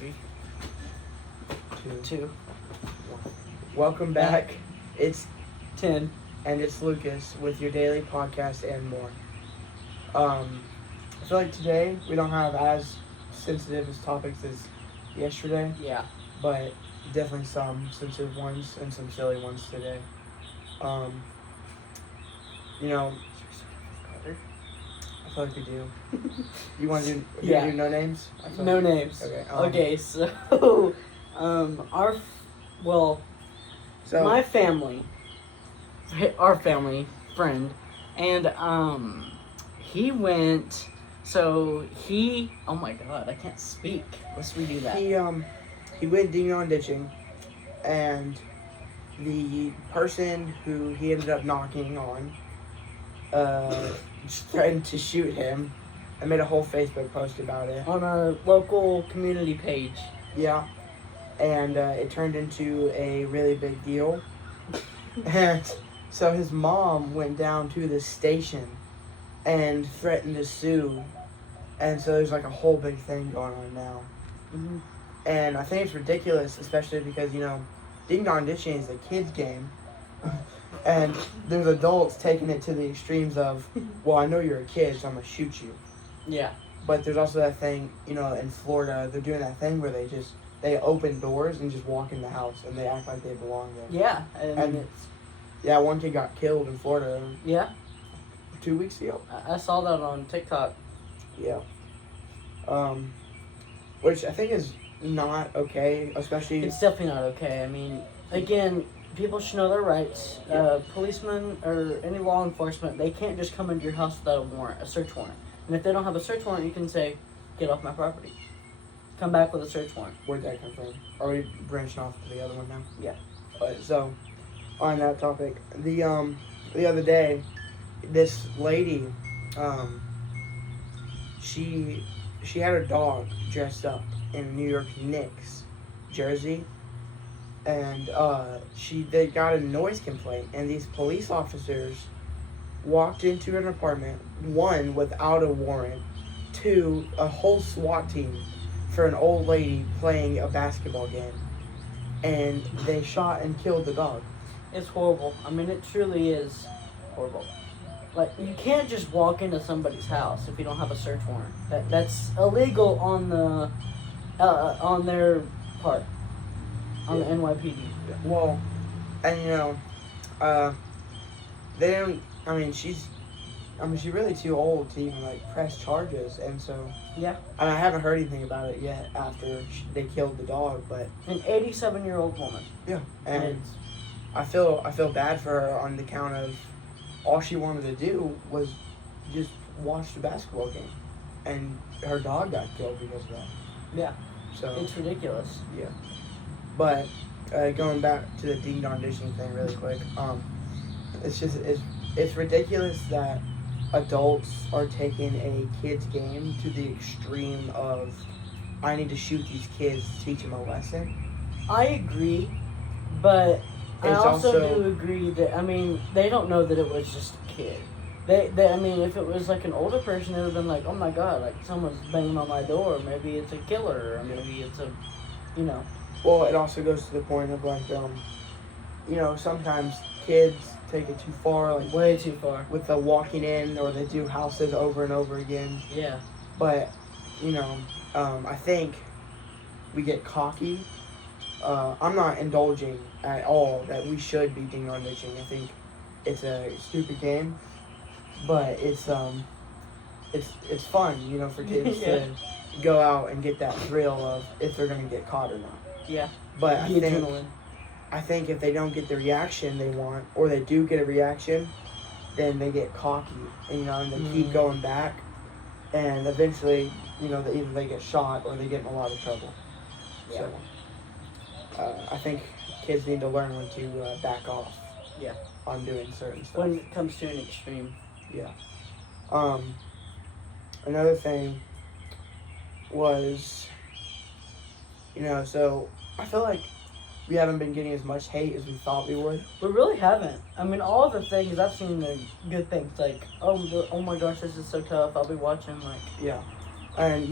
3, Two. 2, Welcome back. It's 10. and it's Lucas with your daily podcast and more. I feel like today we don't have as sensitive as topics as yesterday, Yeah. but definitely some sensitive ones and some silly ones today. You know, I feel like we do. You want to do? Yeah. Do no names? I feel No like- names. Okay. Okay, so So my family, our family friend, and he went. So he. Oh my God, I can't speak. Let's redo that. he went ding dong ditching, and the person who he ended up knocking on just threatened to shoot him. I made a whole Facebook post about it. On a local community page. Yeah, and it turned into a really big deal. And so his mom went down to the station and threatened to sue. And so there's like a whole big thing going on now. Mm-hmm. And I think it's ridiculous, especially because, ding dong ditching is a kid's game. And there's adults taking it to the extremes of, well, I know you're a kid, so I'm going to shoot you. Yeah. But there's also that thing, in Florida, they're doing that thing where they open doors and just walk in the house and they act like they belong there. Yeah. And it's. Yeah, one kid got killed in Florida Yeah. 2 weeks ago. I saw that on TikTok. Yeah. Which I think is not okay, especially... It's definitely not okay. I mean, again, people should know their rights. Yeah. Policemen or any law enforcement, they can't just come into your house without a warrant, a search warrant. And if they don't have a search warrant, you can say, get off my property. Come back with a search warrant. Where'd that come from? Are we branching off to the other one now? Yeah. So, on that topic, the other day, this lady, she had her dog dressed up in New York Knicks jersey, and they got a noise complaint, and these police officers walked into an apartment, one, without a warrant, two, a whole SWAT team for an old lady playing a basketball game, and they shot and killed the dog. It's horrible. I mean, it truly is horrible. Like, you can't just walk into somebody's house if you don't have a search warrant. That's illegal on the on their part, on the NYPD. Well, and they don't. I mean, she's really too old to even press charges, and so. Yeah. And I haven't heard anything about it yet after they killed the dog, but. An 87-year-old woman. Yeah. And I feel bad for her on the count of all she wanted to do was just watch the basketball game, and her dog got killed because of that. Yeah. So. It's ridiculous. Yeah. But going back to the ding dong ditching thing really quick, it's ridiculous that adults are taking a kid's game to the extreme of I need to shoot these kids to teach them a lesson. I agree, but I It's also do agree that, I mean, they don't know that it was just a kid. I mean, if it was an older person, it would have been like, oh my God, someone's banging on my door. Maybe it's a killer, or maybe it's a, Well, it also goes to the point of sometimes kids take it too far, way too far. with the walking in, or they do houses over and over again. Yeah. But, I think we get cocky. I'm not indulging at all that we should be ding dong ditching. I think it's a stupid game, but it's fun, for kids Yeah. to go out and get that thrill of if they're gonna get caught or not. Yeah. But The adrenaline. I think if they don't get the reaction they want, or they do get a reaction, then they get cocky, and they keep going back, and eventually, either they get shot or they get in a lot of trouble. Yeah. So, I think kids need to learn when to back off. Yeah. On doing certain stuff. When it comes to an extreme. Yeah. Another thing was, so I feel like we haven't been getting as much hate as we thought we would. We really haven't. I mean, all of the things I've seen are good things. Oh my gosh, this is so tough. I'll be watching Yeah. And,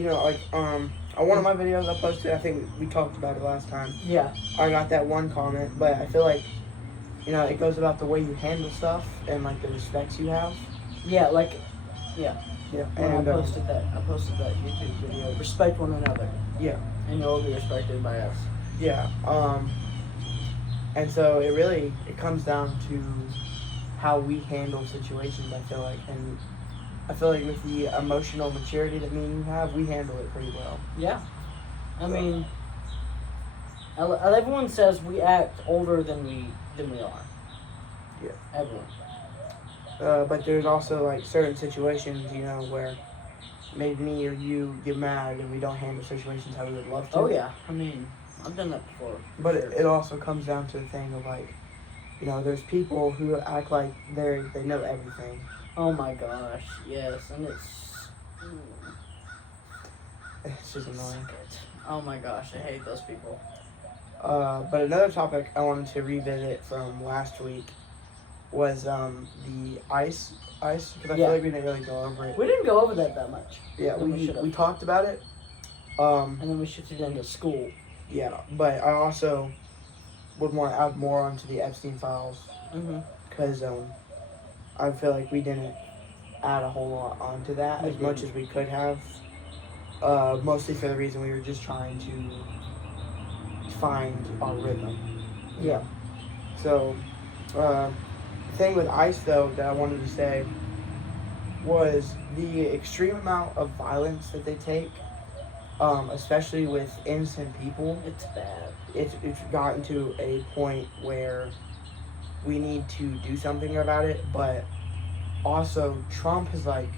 I On one of my videos I posted, I think we talked about it last time. Yeah. I got that one comment, but I feel like, you know, it goes about the way you handle stuff and like the respects you have. Yeah, like, Yeah. when And I posted that YouTube video. Respect one another. Yeah. And you'll be respected by us. yeah. And so it comes down to how we handle situations, I feel like. And I feel like with the emotional maturity that me and you have, we handle it pretty well. Yeah. I mean, everyone says we act older than we are. Yeah. Everyone. But there's also like certain situations, you know, where maybe me or you get mad and we don't handle situations how we would love to. Oh yeah. I mean, I've done that before. But it also comes down to the thing of like, you know, there's people who act like they know everything. Oh my gosh, yes, and It's just annoying. oh my gosh, I hate those people. But another topic I wanted to revisit from last week was the ice, because I feel like we didn't really go over it. We didn't go over that much. Yeah, No, we should've. we talked about it. And then we shifted into school. Yeah, but I also would want to add more onto the Epstein files Mm-hmm. because I feel like we didn't add a whole lot onto that as much as we could have. Mostly for the reason we were just trying to find our rhythm. Yeah. So, the thing with ICE though that I wanted to say was the extreme amount of violence that they take, especially with innocent people. It's bad. It's gotten to a point where we need to do something about it, but also Trump has like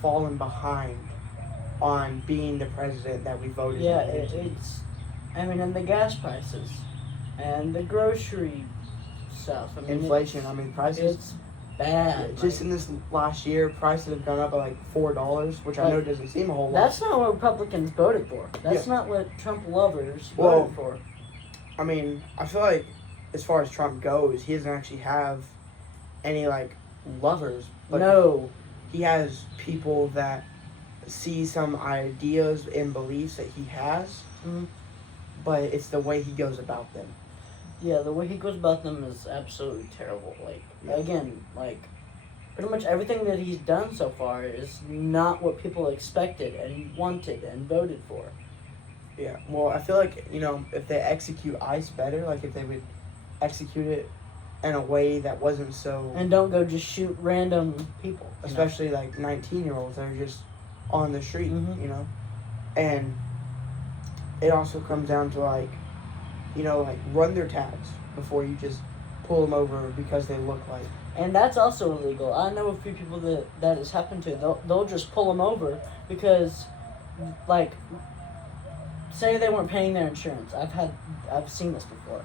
fallen behind on being the president that we voted Yeah, into. and the gas prices and the grocery stuff. I mean, Inflation, prices. It's bad. Just in this last year, prices have gone up by like $4, which I know doesn't seem a whole lot. That's not what Republicans voted for. That's not what Trump lovers voted for. I mean, I feel like as far as Trump goes, he doesn't actually have any like lovers. But No. he has people that see some ideas and beliefs that he has, Mhm. but it's the way he goes about them. Yeah, the way he goes about them is absolutely terrible. Like, again, like, pretty much everything that he's done so far is not what people expected and wanted and voted for. Yeah, well, I feel like, you know, if they execute ICE better, like if they would execute it in a way that wasn't so... And don't go just shoot random people. Especially like 19-year-olds that are just on the street, Mhm. you know? And it also comes down to like, you know, like run their tags before you just pull them over because they look like... And that's also illegal. I know a few people that has happened to. They'll just pull them over because, like, say they weren't paying their insurance. I've seen this before,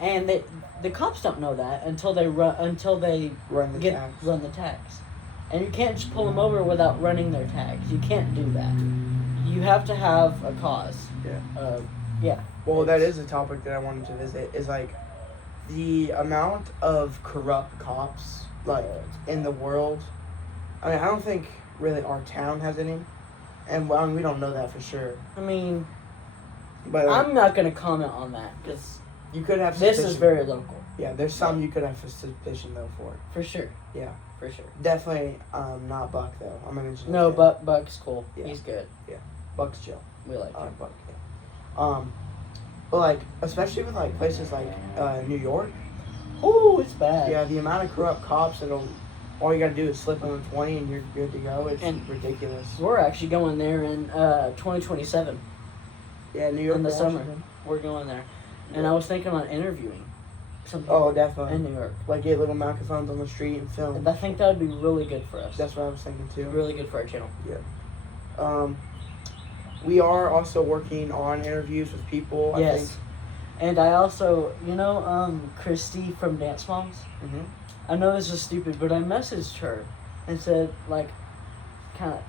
and the cops don't know that until they run the tags, and you can't just pull them over without running their tags. You can't do that. You have to have a cause. Yeah. Yeah. Well, that is a topic that I wanted to visit, is like the amount of corrupt cops like in the world. I mean, I don't think really our town has any, and well, we don't know that for sure. I mean, but I'm not gonna comment on that because you could have this suspicion. is very local. Yeah, there's some you could have suspicion though for. For sure. Yeah. For sure. Definitely not Buck though. I'm gonna mention. No, that. Buck's cool. Yeah. He's good. Buck's chill. We like I him. like Buck. Yeah. But like especially with like places like New York. Ooh, it's bad. Yeah, the amount of corrupt cops that'll all you gotta do is slip on the 20 and you're good to go. It's ridiculous. We're actually going there in 2027. Yeah, New York in the summer. Washington. We're going there, and I was thinking about interviewing some people Oh, definitely. in New York. Like get little microphones on the street and film. And I think that would be really good for us. That's what I was thinking too. really good for our channel. We are also working on interviews with people. I Yes. think. And I also, Christy from Dance Moms. Mm-hmm. I know this is stupid, but I messaged her and said, like, kind of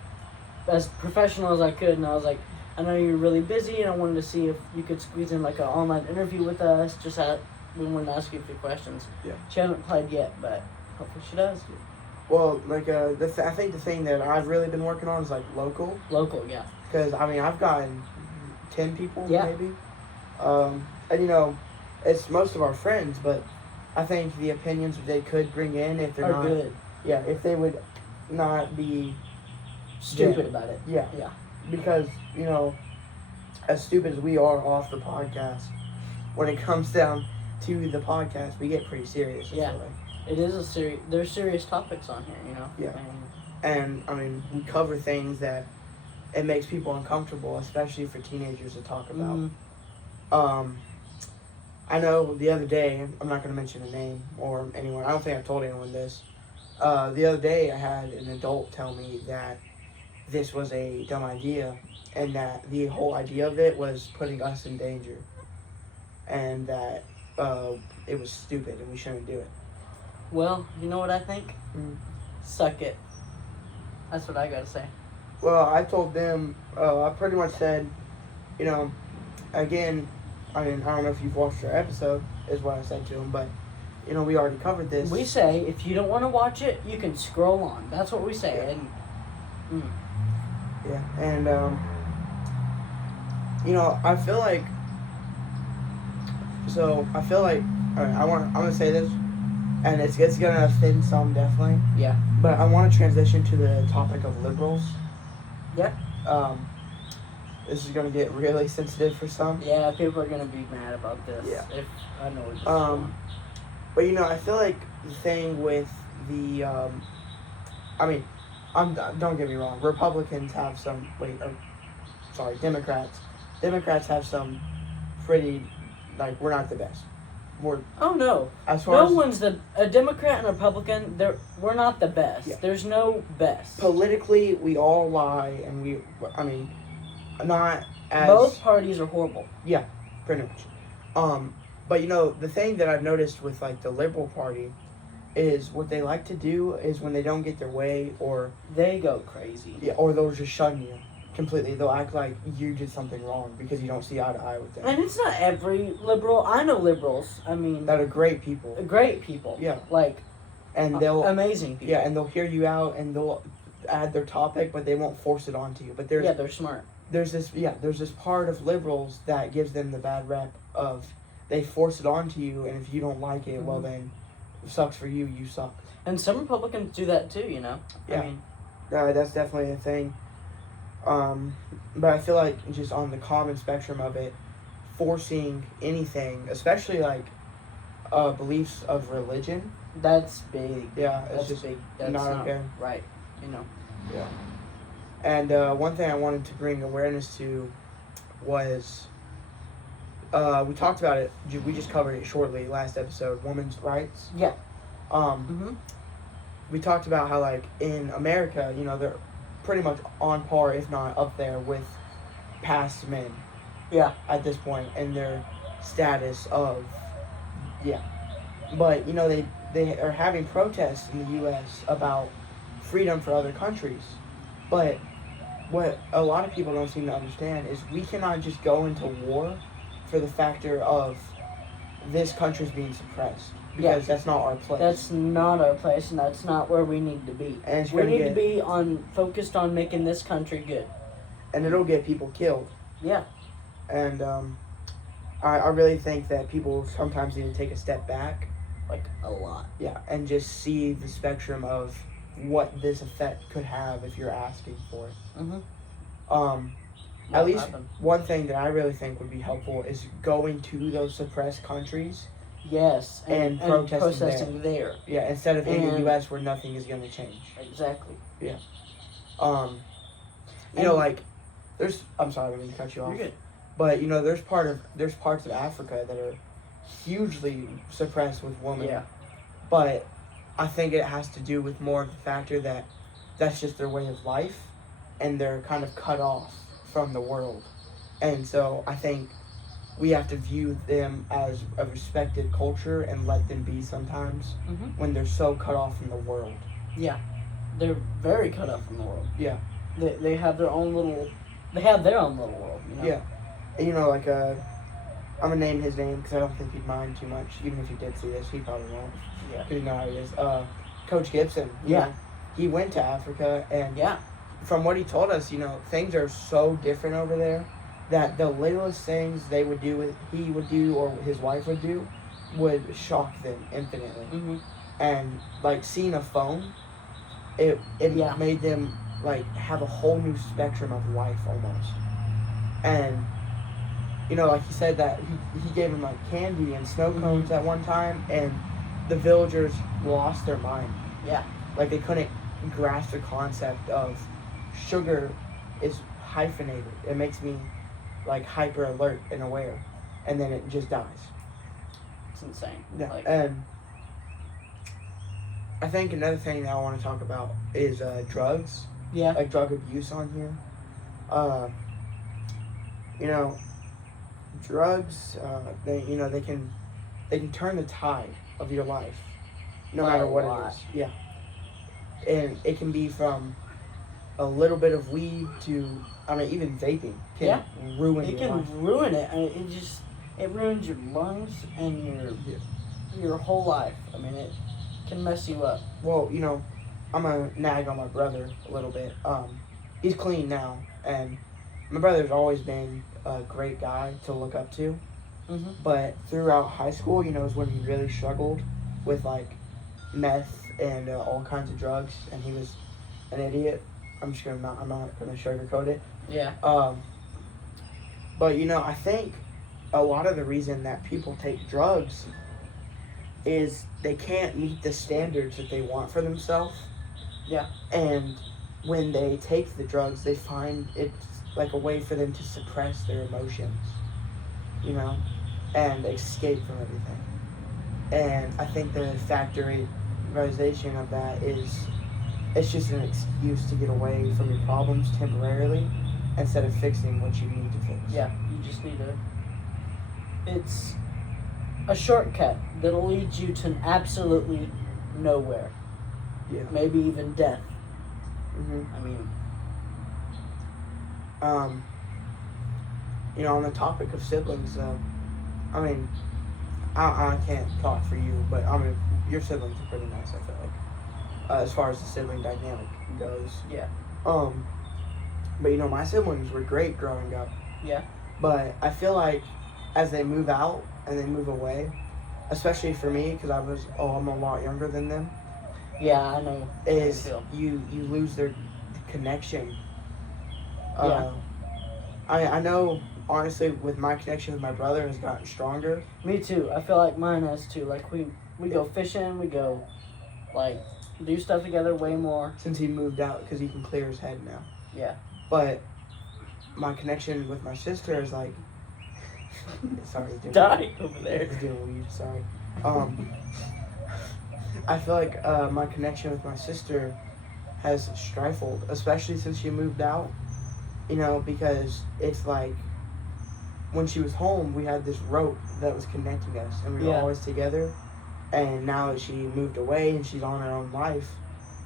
as professional as I could, and I was like, I know you're really busy, and I wanted to see if you could squeeze in like an online interview with us. We wanted to ask you a few questions. Yeah. She hasn't applied yet, but hopefully she does. Well, like I think the thing that I've really been working on is like local. Local, yeah. Because I mean I've gotten 10 people, Yeah. maybe. And, you know, it's most of our friends, but I think the opinions they could bring in, if they're Are not, good. yeah, if they would not be, Stupid about it. yeah, Yeah. because, you know, as stupid as we are off the podcast, when it comes down to the podcast, we get pretty serious. I Yeah. feel like. It is a serious. There's serious topics on here, you know. Yeah. And And I mean, we cover things that it makes people uncomfortable, especially for teenagers to talk about. I know the other day, I'm not going to mention a name or anyone. I don't think I've told anyone this. The other day, I had an adult tell me that this was a dumb idea, and that the whole idea of it was putting us in danger, and that it was stupid and we shouldn't do it. Well, you know what I think? Mm. Suck it. That's what I gotta say. Well, I told them, I pretty much said, you know, again, I mean, I don't know if you've watched our episode, is what I said to them, but, you know, we already covered this. We say if you don't want to watch it, you can scroll on. That's what we say. Yeah. And Yeah, and, you know, I feel like, alright, I'm going to say this, and it's going to offend some, definitely. Yeah. But I want to transition to the topic of liberals. Yeah. This is going to get really sensitive for some. Yeah, people are gonna be mad about this. Yeah. If I know what this is But, you know, I feel like the thing with the, I mean, don't get me wrong, Republicans have some, Democrats. Democrats have some pretty, like, we're not the best. We're, Oh no. as far No as one's a Democrat and a Republican. We're not the best. Yeah. There's no best. politically, we all lie, and not as... Both parties are horrible. Pretty much. But, you know, the thing that I've noticed with, like, the Liberal Party is what they like to do is when they don't get their way, or They go crazy. or they'll just shun you completely. They'll act like you did something wrong because you don't see eye to eye with them. And it's not every liberal. I know liberals. I mean, That are great people. great people. Yeah. Like And they'll amazing people. and they'll hear you out, and they'll add their topic, but they won't force it onto you. But Yeah, they're smart. there's this part of liberals that gives them the bad rep of they force it onto you, and if you don't like it, well Mhm. then it sucks for you. You suck. And some Republicans do that too. You know. Yeah. I mean, That's definitely a thing. But I feel like just on the common spectrum of it, forcing anything, especially like beliefs of religion, that's big. yeah, it's That's just big. That's not not okay. right. You know. Yeah. And one thing I wanted to bring awareness to was we talked about it. We just covered it shortly last episode. Women's rights. Yeah. Um, we talked about how, like, in America, you know, they're pretty much on par, if not up there, with past men. Yeah. At this point, in their status of, yeah. But, you know, they are having protests in the U.S. about freedom for other countries. But what a lot of people don't seem to understand is we cannot just go into war for the factor of this country's being suppressed. Because that's not our place. That's not our place, and that's not where we need to be. And it's We gonna need to get, be focused on making this country good. and it'll get people killed. Yeah. And I really think that people sometimes need to take a step back. Like a lot. Yeah, and just see the spectrum of what this effect could have if you're asking for it. Mm-hmm. At least one thing that I really think would be helpful is going to those suppressed countries. Yes, And protesting there. Yeah, instead of in the And- U.S. where nothing is going to change. Exactly. You know, like, I'm sorry, I didn't mean to cut you off. You're good. But, you know, there's parts of Africa that are hugely suppressed with women. Yeah. But I think it has to do with more of the factor that that's just their way of life, and they're kind of cut off from the world. And so I think we have to view them as a respected culture and let them be sometimes Mhm. when they're so cut off from the world. They're very cut off from the world. Yeah. They have their own little. They have their own little world. You know? Yeah. And, you know, like, I'm going to name his name because I don't think he'd mind too much. Even if he did see this, he probably won't. Yeah. Because you know how he is. Coach Gibson. you Yeah. know, he went to Africa, and Yeah. from what he told us, you know, things are so different over there that the littlest things he would do, or his wife would do, would shock them infinitely. Mm-hmm. And like seeing a phone, it Yeah. made them like have a whole new spectrum of life almost. And you know, like he said that he gave them like candy and snow cones at one time, and the villagers lost their mind. Yeah. Like they couldn't grasp the concept of sugar is hyphenated. It makes me like hyper alert and aware, and then it just dies. It's insane. Yeah, Like, and I think another thing that I want to talk about is drugs, yeah. like drug abuse on here. You know, drugs. They can turn the tide of your life, no By matter a what lot. it is. Yeah, and it can be from a little bit of weed to, I mean, even vaping can ruin It your life. can ruin it. I mean, it ruins your lungs and your whole life. I mean, it can mess you up. Well, you know, I'm gonna nag on my brother a little bit. He's clean now, and my brother's always been a great guy to look up to. Mm-hmm. But throughout high school, you know, is when he really struggled with like meth and all kinds of drugs, and he was an idiot. I'm not gonna sugarcoat it. Yeah. But you know, I think a lot of the reason that people take drugs is they can't meet the standards that they want for themselves. Yeah. And when they take the drugs, they find it's like a way for them to suppress their emotions, you know, and escape from everything. And I think the factorization of that is, it's just an excuse to get away from your problems temporarily instead of fixing what you need to fix. Yeah. You just need to. It's a shortcut that'll lead you to absolutely nowhere. Yeah. Maybe even death. Mm-hmm. I mean, You know, on the topic of siblings, though, I mean, I can't talk for you, but I mean, your siblings are pretty nice, I feel like, as far as the sibling dynamic goes. Yeah. But you know, my siblings were great growing up. Yeah. But I feel like as they move out and they move away, especially for me, because I'm a lot younger than them, Yeah, I know. is I feel. you lose their connection. Yeah. I know, honestly, with my connection with my brother has gotten stronger. Me too. I feel like mine has too. Like we go fishing, we go like do stuff together way more. Since he moved out, because he can clear his head now. Yeah. But my connection with my sister is like, sorry, he's doing Die over there. He's doing weed. Sorry. I feel like my connection with my sister has stifled, especially since she moved out. You know, because it's like when she was home, we had this rope that was connecting us, and we were Yeah. always together. And now that she moved away and she's on her own life,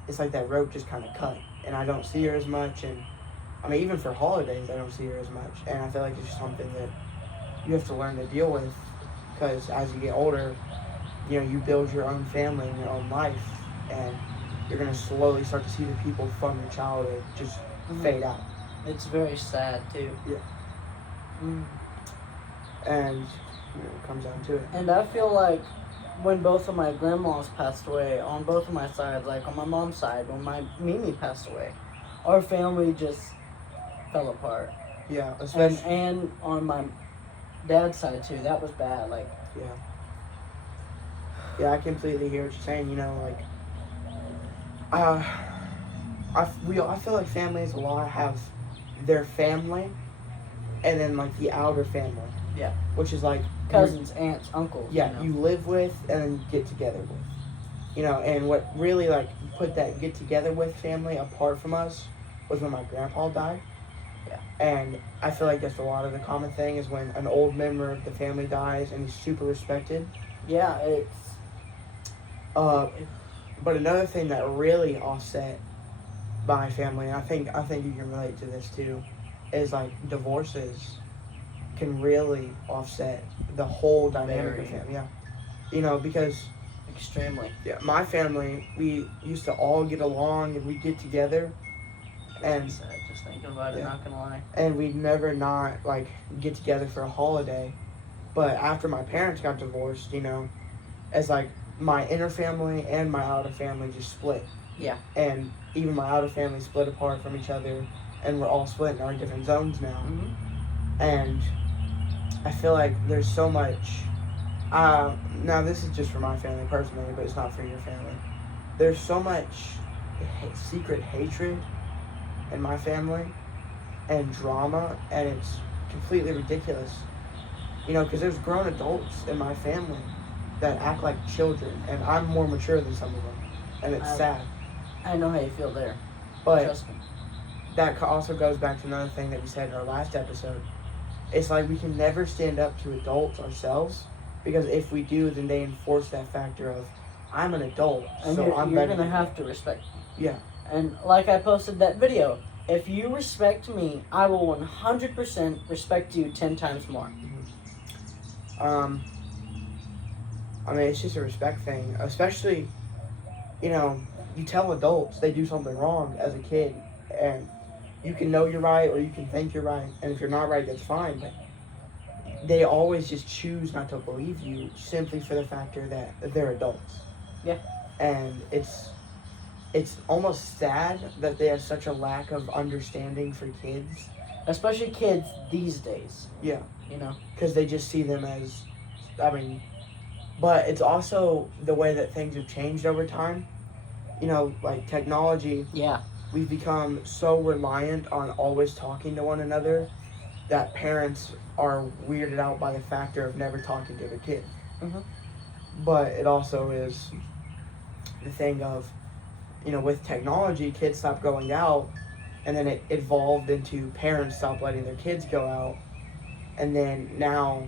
it's like that rope just kind of cut, and I don't see her as much. And I mean, even for holidays, I don't see her as much. And I feel like it's just something that you have to learn to deal with, because as you get older, you know, you build your own family and your own life, and you're gonna slowly start to see the people from your childhood just fade out. It's very sad too. Yeah. Mm. And you know, it comes down to it. And I feel like when both of my grandmas passed away, on both of my sides, like on my mom's side, when my Mimi passed away, our family just fell apart. Yeah, especially. And on my dad's side too, that was bad. Like, Yeah, I completely hear what you're saying. You know, like, I feel like families a lot have their family, and then like the outer family. Yeah. Which is like cousins, aunts, uncles. Yeah, you know? you live with and then get together with. You know, and what really like put that get together with family apart from us was when my grandpa died. Yeah. And I feel like that's a lot of the common thing is when an old member of the family dies and he's super respected. Yeah, it's. But another thing that really offset my family, and I think you can relate to this too, is like divorces can really offset the whole dynamic of Very. family. Yeah. You know, because Extremely. yeah, my family, we used to all get along and we get together, and Sad, just thinking about it. Yeah. Not gonna lie. And we'd never not like get together for a holiday. But after my parents got divorced, you know, as like my inner family and my outer family just split. Yeah. And even my outer family split apart from each other, and we're all split in our different zones now. Mm-hmm. And I feel like there's so much. Now this is just for my family personally, but it's not for your family. There's so much secret hatred in my family and drama, and it's completely ridiculous. You know, because there's grown adults in my family that act like children, and I'm more mature than some of them, and it's sad. I know how you feel there. But Trust me. that also goes back to another thing that we said in our last episode. It's like we can never stand up to adults ourselves, because if we do, then they enforce that factor of, I'm an adult, And so I'm you're better. gonna have to respect me. Yeah. And like I posted that video, if you respect me, I will 100% respect you 10 times more. I mean, it's just a respect thing, especially, you know, you tell adults they do something wrong as a kid, and you can know you're right or you can think you're right, and if you're not right, that's fine, but they always just choose not to believe you simply for the factor that they're adults. Yeah. And it's almost sad that they have such a lack of understanding for kids. Especially kids these days. Yeah. You know? Because they just see them as, I mean, but it's also the way that things have changed over time. You know, like technology, Yeah. we've become so reliant on always talking to one another that parents are weirded out by the factor of never talking to their kid. Mhm. But it also is the thing of, you know, with technology, kids stop going out, and then it evolved into parents stop letting their kids go out, and then now,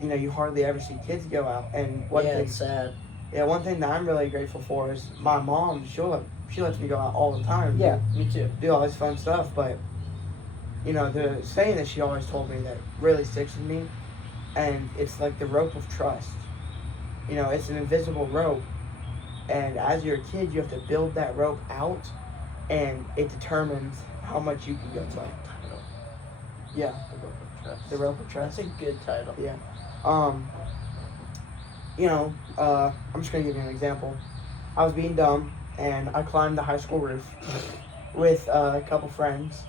you know, you hardly ever see kids go out. And one Yeah, thing, it's sad. one thing that I'm really grateful for is my mom. She lets me go out all the time. Yeah, me too. Do all this fun stuff, but you know, the saying that she always told me that really sticks with me, and it's like the rope of trust. You know, it's an invisible rope, and as you're a kid, you have to build that rope out, and it determines how much you can go to. Title. Yeah, The Rope of Trust. the rope of trust. That's a good title. Yeah. You know, I'm just gonna give you an example. I was being dumb, and I climbed the high school roof with a couple friends,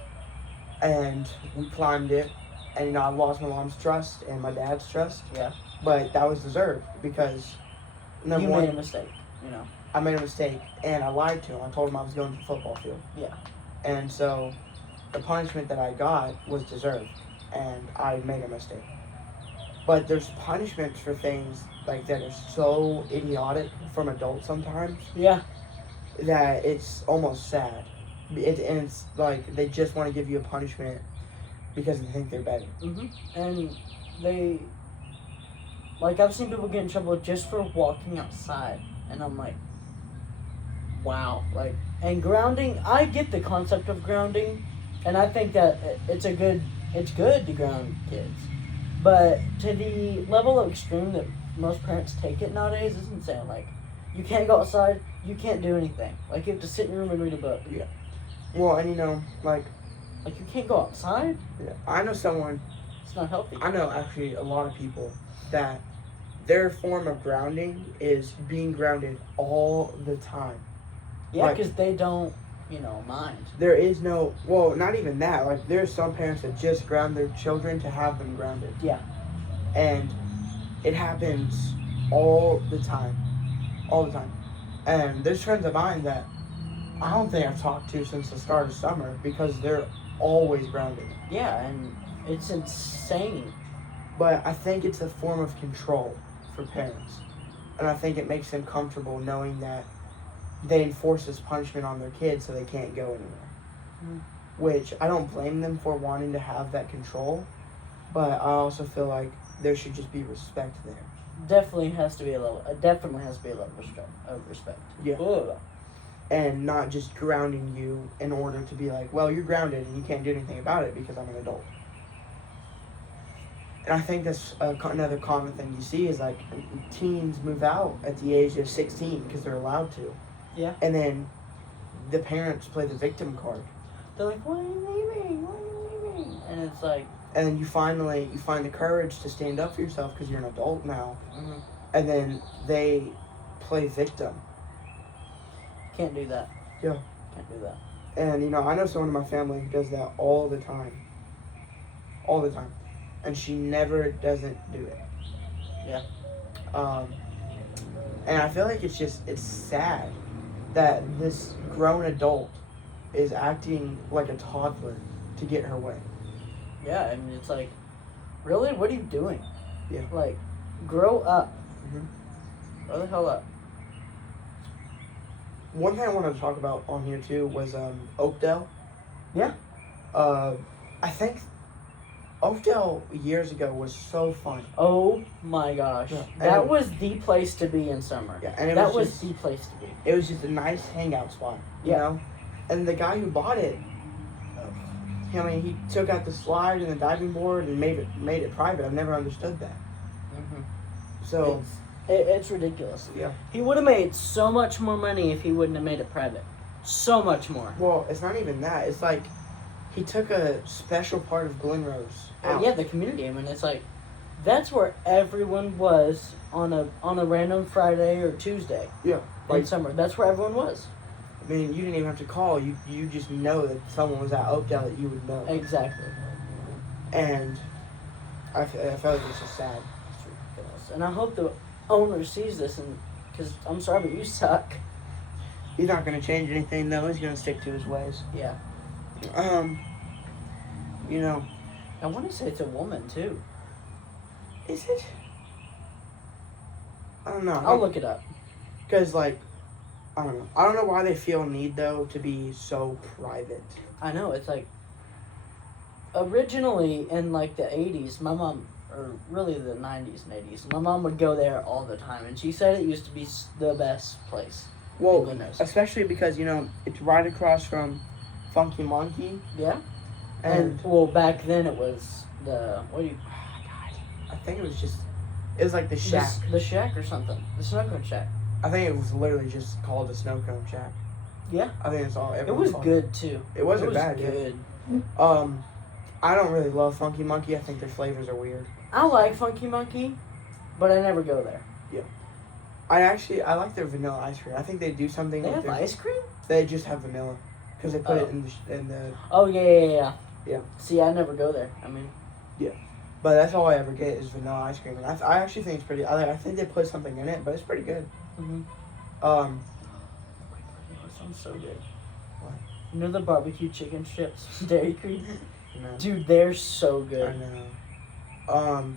and we climbed it, and you know, I lost my mom's trust and my dad's trust. Yeah. But that was deserved because number You one, made a mistake, you know. I made a mistake, and I lied to him. I told him I was going to the football field. Yeah. And so, the punishment that I got was deserved, and I made a mistake. But there's punishments for things like that are so idiotic from adults sometimes Yeah. that it's almost sad. And it's like they just want to give you a punishment because they think they're better. Mm-hmm. And they, like, I've seen people get in trouble just for walking outside, and I'm like, wow. Like, and grounding, I get the concept of grounding, and I think that it's good to ground kids, but to the level of extreme that most parents take it nowadays is insane. Like, you can't go outside, you can't do anything. Like, you have to sit in your room and read a book. Well, and you know, like you can't go outside. I know someone. It's not healthy. I know actually a lot of people that their form of grounding is being grounded all the time. Yeah, like- because they don't, mind. There is no, well, not even that. Like, there's some parents that just ground their children to have them grounded. Yeah. And it happens all the time. All the time. And there's friends of mine that I don't think I've talked to since the start of summer because they're always grounded. Yeah, and it's insane. But I think it's a form of control for parents. And I think it makes them comfortable knowing that they enforce this punishment on their kids so they can't go anywhere. Mm. Which I don't blame them for wanting to have that control, but I also feel like there should just be respect there. Definitely has to be a level of respect. Yeah. Ugh. And not just grounding you in order to be like, well, you're grounded and you can't do anything about it because I'm an adult. And I think that's another common thing you see is like teens move out at the age of 16 because they're allowed to. Yeah. And then the parents play the victim card. They're like, why are you leaving? Why are you leaving? And it's like, And then you find the courage to stand up for yourself because you're an adult now. mm-hmm. And then they play victim. Can't do that. Yeah. Can't do that. And, you know, I know someone in my family who does that all the time. All the time. And she never doesn't do it. Yeah. And I feel like it's sad that this grown adult is acting like a toddler to get her way. Yeah, I mean, it's like, really? What are you doing? Yeah. Like, grow up. Mhm. Grow the hell up. One thing I wanted to talk about on here too was Oakdale. Yeah. I think Oakdale years ago was so fun. Oh my gosh. Yeah. That And- was the place to be in summer. Yeah, and it that was was just- the place to be. It was just a nice hangout spot, you Yeah. know. And the guy who bought it, I mean, he took out the slide and the diving board and made it private. I've never understood that. Mm-hmm. So It's ridiculous. yeah. He would have made so much more money if he wouldn't have made it private. So much more. Well, it's not even that. It's like he took a special part of Glenrose out. Yeah, the community. I mean, it's like that's where everyone was on a random Friday or Tuesday Yeah. in Like, summer. That's where everyone was. I mean, you didn't even have to call. You just know that someone was at Oakdale that you would know. Exactly. And I felt like it's just sad. It's ridiculous. And I hope the owner sees this, and because I'm sorry, but you suck. He's not going to change anything, though. He's going to stick to his ways. Yeah. You know, I want to say it's a woman too. is it? I don't know. I'll look it up. Because, like, I don't know. I don't know why they feel need, though, to be so private. I know, it's like originally in like the 80s, my mom, or really the 90s and 80s, my mom would go there all the time, and she said it used to be the best place. Well, Glenrose. especially because, you know, it's right across from Funky Monkey. Yeah. And well, back then it was the what do you? I think it was like the shack. The shack or something. The snow cone shack. I think it was literally just called the Snow Cone Shack. Yeah. I think it's all. It everyone was called good too. It wasn't it was bad. good. Yeah. I don't really love Funky Monkey. I think their flavors are weird. I like Funky Monkey, but I never go there. I like their vanilla ice cream. I think they do something. They with have their, ice cream? They just have vanilla, because they put Oh. it in the. Oh yeah. Yeah. See, I never go there. I mean, But that's all I ever get is vanilla ice cream, and I actually think it's pretty. I think they put something in it, but it's pretty good. mhm. Um, It sounds so good. What? You know the barbecue chicken strips from Dairy Queen? no, Dude, they're so I good. know.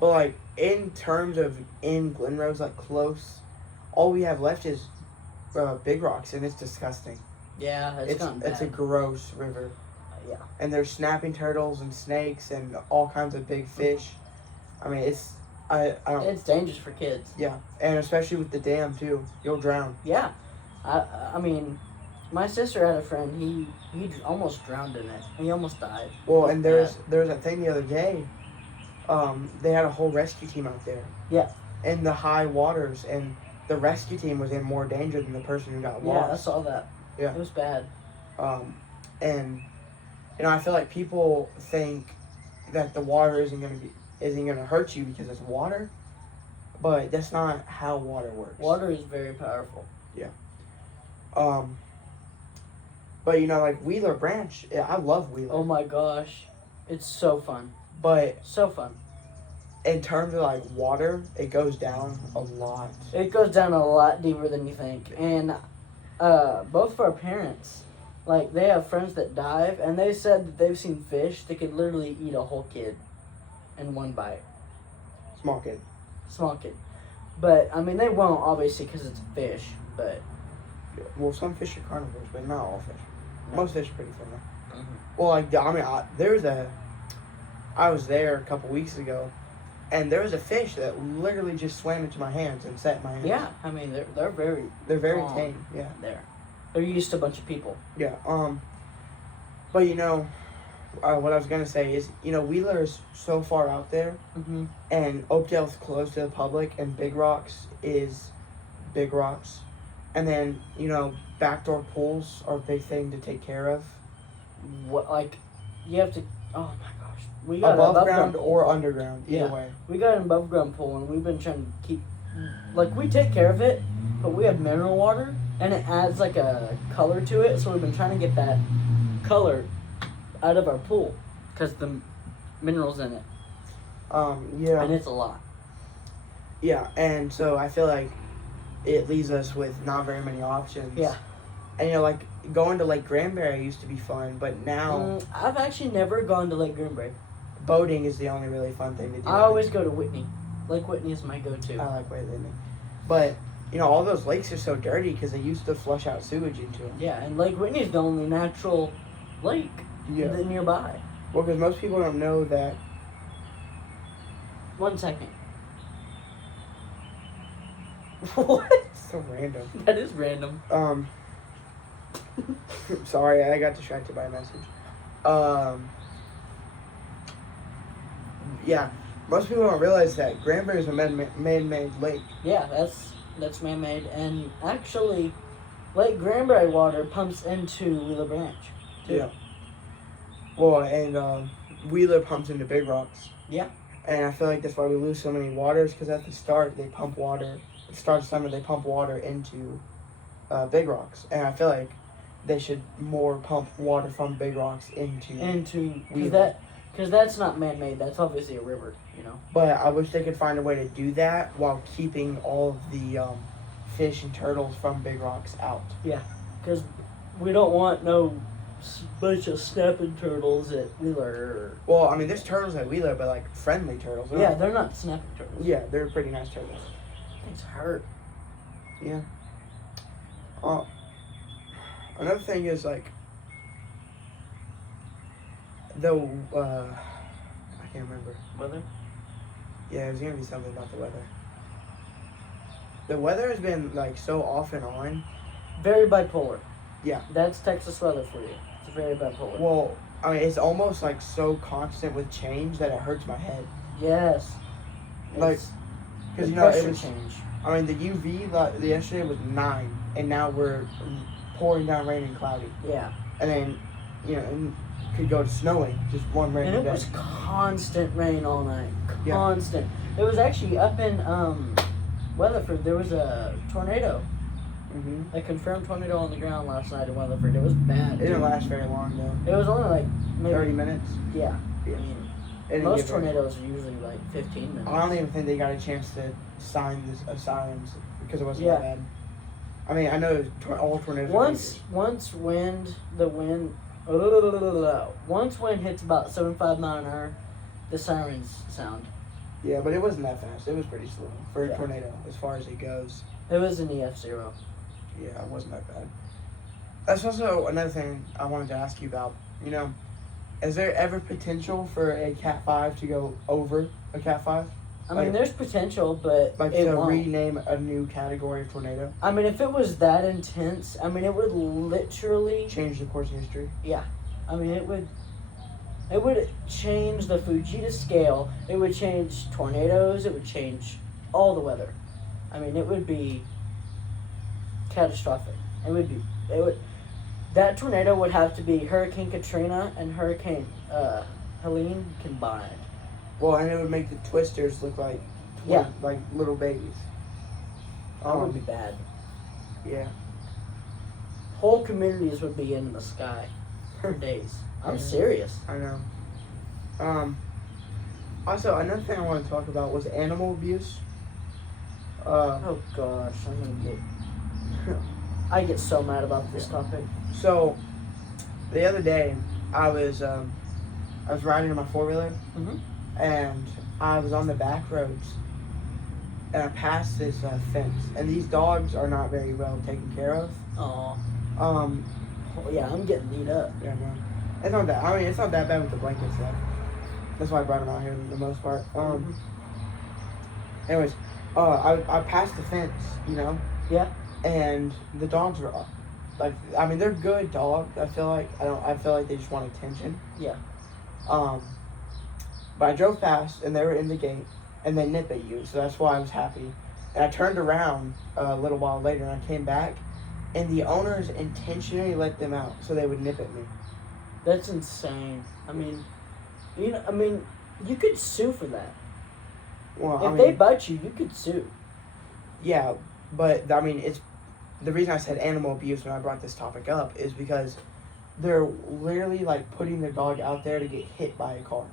But like in terms of in Glenrose, like close, all we have left is Big Rocks, and it's disgusting. Yeah, it's gone bad. It's a gross river. Yeah. And there's snapping turtles and snakes and all kinds of big fish. I mean, I don't. It's dangerous for kids. Yeah, and especially with the dam too, you'll drown. Yeah. I mean, my sister had a friend, he almost drowned in it. He almost died. Well, and there was a thing the other day. They had a whole rescue team out there. Yeah. In the high waters, and the rescue team was in more danger than the person who got Yeah, I lost. saw that. Yeah. It was bad. And you know, I feel like people think that the water isn't gonna hurt you because it's water, but that's not how water works. Water is very powerful. But you know, like Wheeler Branch, I love Wheeler. Oh my gosh. It's so fun. But So fun. in terms of like water, it goes down a lot. It goes down a lot deeper than you think. And both of our parents, like, they have friends that dive, and they said that they've seen fish that could literally eat a whole kid in one bite. Small kid. Small kid. But, I mean, they won't, obviously, because it's fish. But, Well, some fish are carnivores, but not all fish. No. Most fish are pretty friendly. Well, like I was there a couple weeks ago, and there was a fish that literally just swam into my hands and sat in my hands. yeah, I mean, they're very They're very calm tame. Yeah. there. They're used to a bunch of people. Yeah. But you know, what I was gonna say is, you know, Wheeler is so far out there, Mm-hmm. and Oakdale's closed to the public, and Big Rocks is Big Rocks, And then, backdoor pools are a big thing to take care of. What, like, you have to, oh my gosh. We got Above an ground pool. or underground, either Yeah. way. We got an above ground pool, and we've been trying to keep, like, we take care of it, but we have mineral water, and it adds, like, a color to it, so we've been trying to get that color out of our pool, because the minerals in it, Yeah. and it's a lot. Yeah, and so I feel like it leaves us with not very many options. Yeah. And, like, going to Lake Granbury used to be fun, but now I've actually never gone to Lake Granbury. boating is the only really fun thing to do. I always go to Whitney. Lake Whitney is my go-to. I like Whitney. But, all those lakes are so dirty because they used to flush out sewage into them. Yeah, and Lake Whitney is the only natural lake nearby. Well, because most people don't know that. 1 second. What? So random. That is random. Sorry, I got distracted by a message. Yeah, most people don't realize that Granbury is a man-made lake. Yeah, that's man-made, and actually, Lake Granbury water pumps into Wheeler Branch. Too. Yeah. Well, and Wheeler pumps into Big Rocks. Yeah. And I feel like that's why we lose so many waters, because at the start they pump water. At the start of summer they pump water into Big Rocks, and I feel like they should more pump water from Big Rocks into Wheeler. Because that's not man-made. That's obviously a river, But I wish they could find a way to do that while keeping all of the fish and turtles from Big Rocks out. Because we don't want no bunch of snapping turtles at Wheeler. Well, I mean, there's turtles at Wheeler, but like friendly turtles. Yeah, they're not snapping turtles. Yeah, they're pretty nice turtles. Things hurt. Yeah. Another thing is like I can't remember. Weather? Yeah, it was gonna be something about the weather. The weather has been like so off and on. Very bipolar. Yeah. That's Texas weather for you. It's very bipolar. Well, I mean, it's almost like so constant with change that it hurts my head. Yes. Like, because it was change. I mean, the UV the yesterday was 9, and now we're pouring down rain and cloudy. Yeah. And then, it could go to snowing just one rain And it day. was constant rain all night. Yeah. Constant. It was actually up in Weatherford. There was a tornado. Mm-hmm. A confirmed tornado on the ground last night in Weatherford. It was bad. It didn't last very long though. It was only like maybe 30 minutes. Yeah. Yeah. I mean, It didn't most give very- tornadoes are usually like 15 minutes. I don't even think they got a chance to sign this sirens because it wasn't Yeah. that bad. I mean, I know all tornadoes. Once wind hits about 75 miles an hour, the sirens sound. Yeah, but it wasn't that fast. It was pretty slow for a Yeah. tornado as far as it goes. It was an EF0. Yeah, it wasn't that bad. That's also another thing I wanted to ask you about. Is there ever potential for a Cat 5 to go over a Cat 5? I mean, there's potential, but Like it to won't. rename a new category of tornado? I mean, if it was that intense, I mean, it would literally. Change the course of history? I mean, it would change the Fujita scale. It would change tornadoes. It would change all the weather. I mean, it would be catastrophic. That tornado would have to be Hurricane Katrina and Hurricane Helene combined. Well, and it would make the twisters look like like little babies. That would be bad. Yeah. Whole communities would be in the sky for days. I'm Yeah. serious. I know. Also, another thing I want to talk about was animal abuse. Oh gosh, I get so mad about this topic. So, the other day, I was riding in my 4-wheeler, Mhm. and I was on the back roads, and I passed this fence, and these dogs are not very well taken care of. Oh, Yeah, I'm getting beat up. no. It's not that. I mean, it's not that bad with the blanket stuff. That's why I brought them out here for the most part. Anyways, I passed the fence, Yeah. and the dogs were up. Like, I mean, they're good dogs. I feel like they just want attention. Yeah. But I drove past, and they were in the gate, and they nip at you, so that's why I was happy. And I turned around a little while later, and I came back, and the owners intentionally let them out so they would nip at me. That's insane. I mean, you could sue for that. Well, If they bite you, you could sue. yeah, but I mean, it's the reason I said animal abuse when I brought this topic up is because they're literally like putting their dog out there to get hit by a car,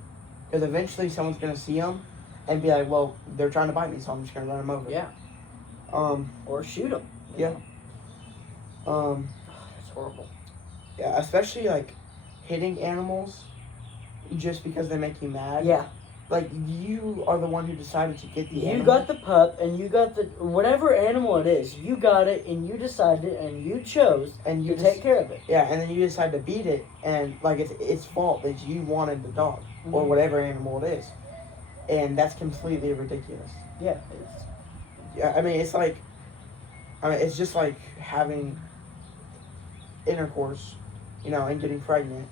because eventually someone's gonna see them and be like, well, they're trying to bite me, so I'm just gonna run them over. Yeah. Or shoot them. Yeah. That's horrible. Yeah, especially like hitting animals just because they make you mad. Yeah. Like, you are the one who decided to get the You animal. got the pup, and you got the whatever animal it is. You got it, and you decided, and you chose and you to take care of it. Yeah, and then you decide to beat it, and like it's fault that you wanted the dog or Mhm. whatever animal it is, and that's completely ridiculous. Yeah. Yeah, I mean it's just like having intercourse, and getting pregnant,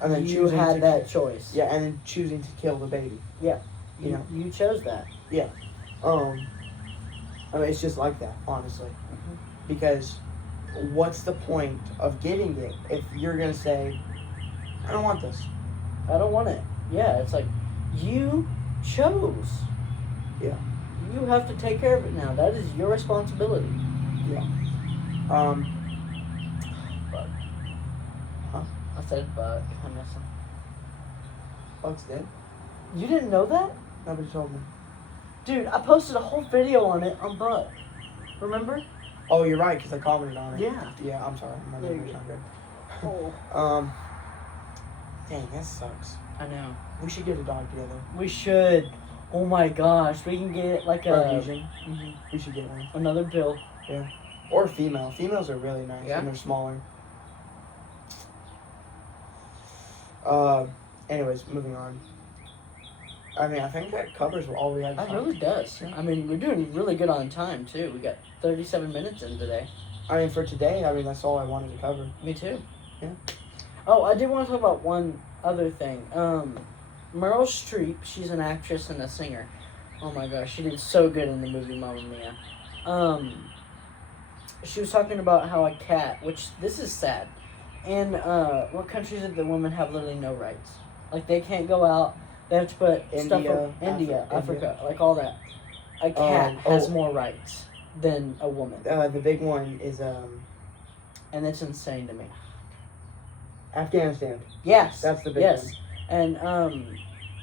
and then You choosing had to, that choice. Yeah, and then choosing to kill the baby. You chose that. I mean, it's just like that, honestly. Because what's the point of getting it if you're going to say, I don't want this? I don't want it. Yeah, it's like you chose. Yeah. You have to take care of it now. That is your responsibility. Um, Bug. Huh? I said bug. I miss him. Buck's dead? You didn't know that? Nobody told me. Dude, I posted a whole video on it on Bug. Remember? Oh, you're right, because I commented on it. Yeah. Yeah, I'm sorry. My There you memory's go. not good. Oh. Dang, that sucks. I know. We should get a dog together. We should. Oh my gosh. We can get like Or a... Asian. Mhm. We should get one. Another bill. Or female. Females are really nice, Yeah. and they're smaller. Anyways, moving on. I mean, I think that covers all we had to That talk. really does. Yeah. I mean, we're doing really good on time, too. We got 37 minutes in today. I mean, for today, that's all I wanted to cover. Me too. Yeah. Oh, I did want to talk about one other thing. Meryl Streep, she's an actress and a singer. Oh my gosh, she did so good in the movie Mamma Mia. She was talking about how a cat, which this is sad, in what countries did the women have literally no rights? Like they can't go out. They have to put stuff up India, Africa, like all that. A cat has more rights than a woman, The big one is and it's insane to me. Afghanistan. Yes, That's the big yes. one. And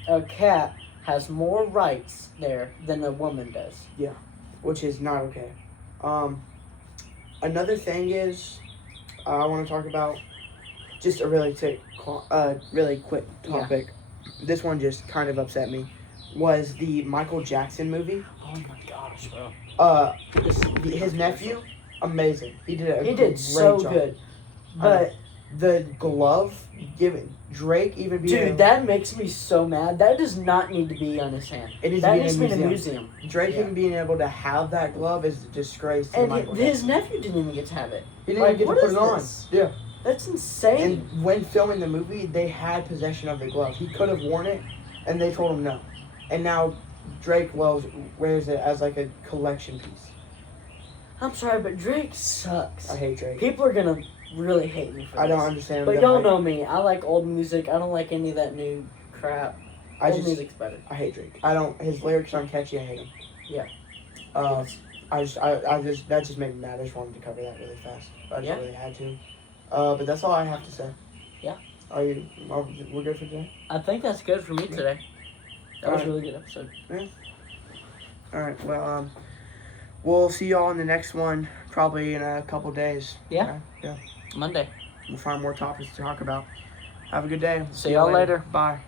a cat has more rights there than a woman does. Which is not okay. Another thing is, I want to talk about just a really quick topic. This one just kind of upset me. Was the Michael Jackson movie? Oh my gosh, bro! His nephew, amazing. He did a He great did so job. good, but The glove, Drake even being dude, that makes me so mad. That does not need to be on his hand. it is That being needs to be in a museum. museum. Drake Yeah. even being able to have that glove is a disgrace to And Michael his Jackson. nephew didn't even get to have it. He didn't like, even get what to put is it on. this? Yeah. That's insane. And when filming the movie, they had possession of the glove. He could have worn it, and they told him no. And now Drake wears it as like a collection piece. I'm sorry, but Drake sucks. I hate Drake. People are gonna really hate me for I this. don't understand. But the y'all hype. know me. I like old music. I don't like any of that new crap. Old music's better. I hate Drake. His lyrics aren't catchy. I hate him. Yeah. That just made me mad. I just wanted to cover that really fast. I just Yeah. really had to. But that's all I have to say. Yeah. We're good for today? I think that's good for me today. That was a Alright. really good episode. Alright, well, we'll see y'all in the next one, probably in a couple days. Yeah. Okay? Yeah. Monday. We'll find more topics to talk about. Have a good day. See y'all later. Bye.